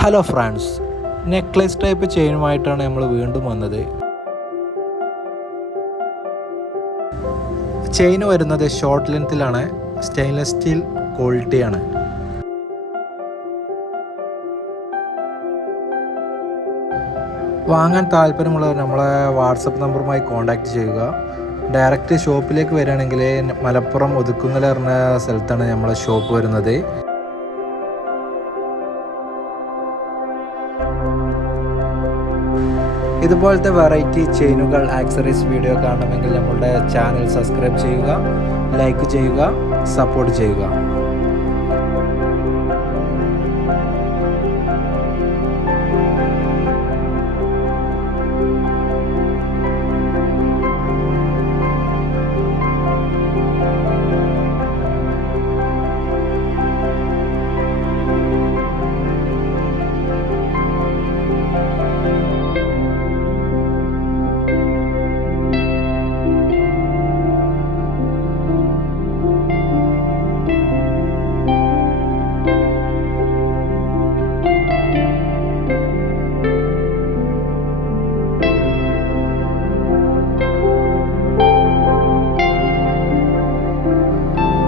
Hello friends, necklace type ചെയിനുമായിട്ടാണ് നമ്മൾ വീണ്ടും വന്നത്. ചെയിൻ വരുന്നത് ഷോർട്ട് ലെങ്ത്തിലാണ്, സ്റ്റെയിൻലെസ് സ്റ്റീൽ ക്വാളിറ്റിയാണ്. വാങ്ങാൻ താല്പര്യമുള്ളവർ നമ്മളെ വാട്സപ്പ് നമ്പറുമായി കോൺടാക്റ്റ് ചെയ്യുക. ഡയറക്റ്റ് ഷോപ്പിലേക്ക് വരികയാണെങ്കിൽ മലപ്പുറം ഒതുക്കുങ്ങൽ പറഞ്ഞ സ്ഥലത്താണ് നമ്മളെ ഷോപ്പ് വരുന്നത്. ഇതുപോലത്തെ വെറൈറ്റി ചെയിനുകൾ, ആക്സറീസ് വീഡിയോ കാണണമെങ്കിൽ നമ്മളുടെ ചാനൽ സബ്സ്ക്രൈബ് ചെയ്യുക, ലൈക്ക് ചെയ്യുക, സപ്പോർട്ട് ചെയ്യുക.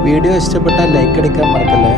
വീഡിയോ ഇഷ്ടപ്പെട്ടാൽ ലൈക്ക് അടിക്കാൻ മറക്കല്ലേ.